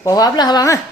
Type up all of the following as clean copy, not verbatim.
Pohon belah bang ah.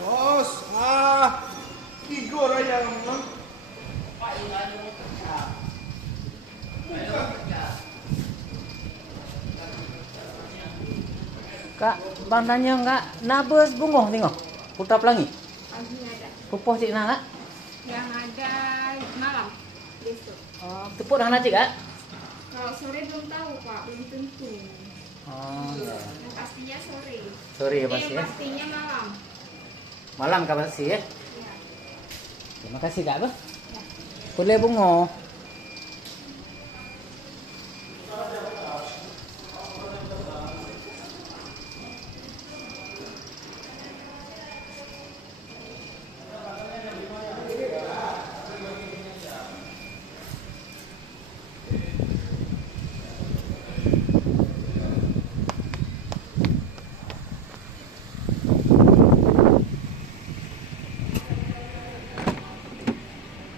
Bos, Igor aja ngomong. Kak, bang tanya enggak nabes bungoh tengok. Putra pelangi. Pagi ada. Pupoh cik nak kak? Yang ada malam besok. Oh, tepuk dah nak cik kak? Kalau sore belum tahu Pak, belum tentu. Oh, ya. Yang pastinya sore. Sore ya Yang pasti ya. pastinya malam. Malam kak pasti ya. Ya. Terima kasih kak apa? Ya. Boleh bungoh.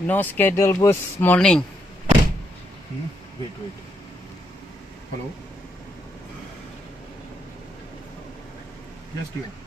No schedule bus morning. Wait. Hello? Yes, dear.